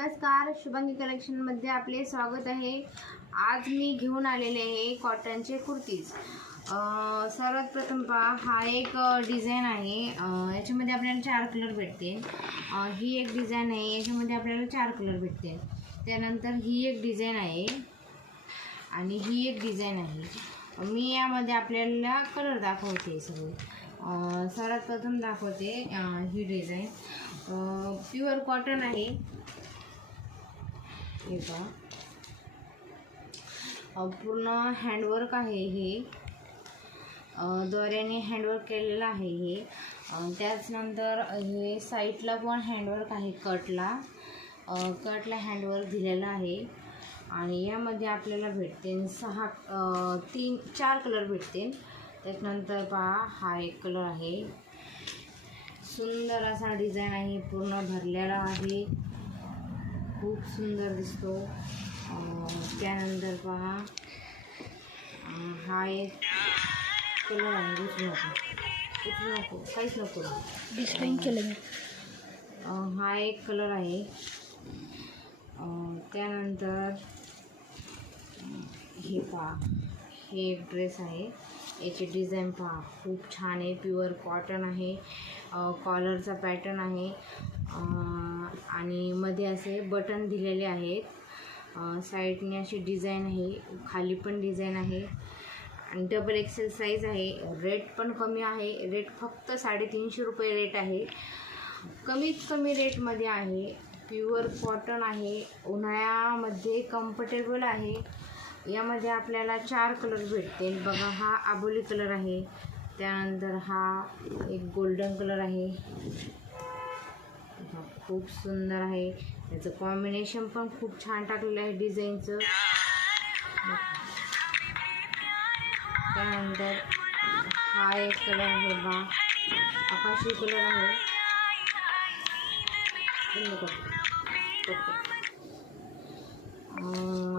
नमस्कार, शुभांगी कलेक्शनमध्ये आपले स्वागत आहे। आज मी घेऊन आलेले आहे कॉटनचे कुर्तीज। सर्वात प्रथम पहा, हा एक डिझाइन आहे। याच्यामध्ये आपल्याला 4 कलर भेटते। ही एक डिझाइन आहे, याच्यामध्ये आपल्याला 4 कलर भेटते। त्यानंतर ही एक डिझाइन आहे आणि ही एक डिझाइन आहे। मी यामध्ये आपल्याला कलर दाखवते सगळे। सर्वात प्रथम दाखवते ही डिझाइन। प्युअर कॉटन आहे। हे पहा, पूर्ण हँडवर्क आहे। हे दोऱ्याने हँडवर्क केलेलं आहे। हे त्याचनंतर हे साईडला पण हँडवर्क आहे। कटला हँडवर्क दिलेला आहे। आणि यामध्ये आपल्याला भेटते 4 कलर भेटते। त्यानंतर पहा, हा एक कलर आहे। सुंदर असा डिझाइन आहे, पूर्ण भरलेला आहे, खूप सुंदर दिसतो। त्यानंतर पहा, हा एक कलर आहे। नको काहीच नको डिस्प्ले केलं। हा एक कलर आहे। त्यानंतर हे पहा, हे एक ड्रेस आहे। याची डिझाइन पहा, खूप छान आहे। प्युअर कॉटन आहे। कॉलरचा पॅटर्न आहे आणि मध्ये असे बटन दिलेले आहेत। साईडने अशी डिझाइन आहे, खाली पण डिझाइन आहे आणि डबल एक्सेल साईज आहे। रेट पण कमी आहे। रेट फक्त 350 रुपये रेट आहे। कमीत कमी रेटमध्ये आहे। प्युअर कॉटन आहे, उन्हाळ्यामध्ये कम्फर्टेबल आहे। यामध्ये आपल्याला 4 कलर भेटते। बघा, हा आबोली कलर आहे। त्यानंतर हा एक गोल्डन कलर आहे, खूप सुंदर आहे। याचं कॉम्बिनेशन पण खूप छान टाकलेलं आहे डिझाईनचं। त्यानंतर हा एक कलर आहे, बा आकाशी कलर आहे।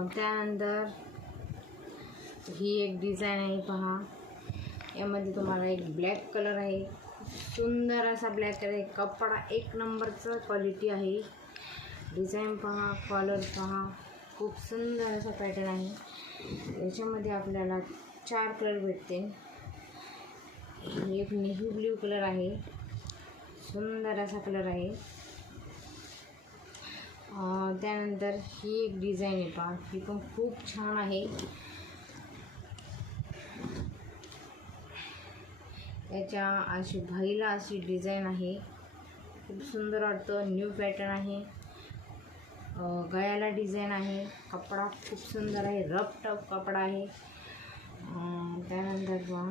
त्यानंतर ही एक डिझाइन आहे, पहा। यामध्ये तुम्हाला एक ब्लॅक कलर आहे, सुंदर असा ब्लॅक कलर आहे। कपडा एक नंबरचं क्वालिटी आहे। डिझाइन पहा, कॉलर पहा, खूप सुंदर असा पॅटर्न आहे। याच्यामध्ये आपल्याला 4 कलर भेटते। एक नेव्ही ब्ल्यू कलर आहे, सुंदर असा कलर आहे। त्यानंतर ही एक डिझाइन आहे, पहा, ही पण खूप छान आहे। याच्या अशी भाईला अशी डिझाइन आहे, खूप सुंदर वाटतं। न्यू पॅटर्न आहे। गळ्याला डिझाइन आहे। कपडा खूप सुंदर आहे, रफ टफ कपडा आहे। त्यानंतर पहा,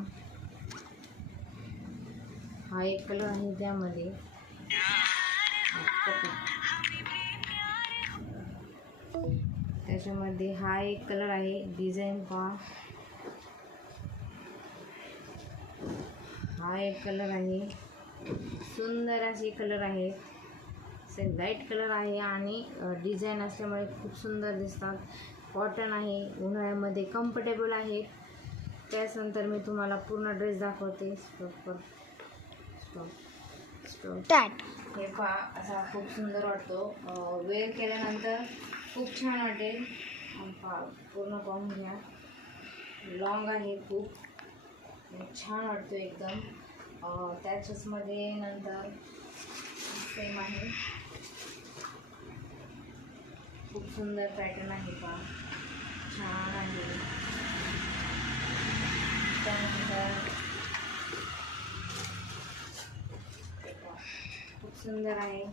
हा एक कलर आहे। त्यामध्ये त्याच्यामध्ये हा एक कलर आहे। डिझाइन पहा, हा एक कलर आहे। सुंदर असे कलर आहे, लाईट कलर आहे आणि डिझाइन असल्यामुळे खूप सुंदर दिसतात। कॉटन आहे, उन्हाळ्यामध्ये कम्फर्टेबल आहे। त्यानंतर मी तुम्हाला पूर्ण ड्रेस दाखवते। स्टार्ट। हे पहा, असा खूप सुंदर वाटतो। वेअर केल्यानंतर खूप छान वाटेल। पूर्ण पाहून घ्या, लॉंग आहे, खूप छान वाटतो एकदम। त्याच्यामध्ये नंतर सेम आहे, खूप सुंदर पॅटर्न आहे, पहा, छान आहे। त्यानंतर खूप सुंदर आहे।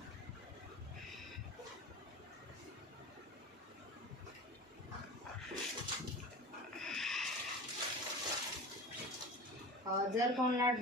जर कोणाला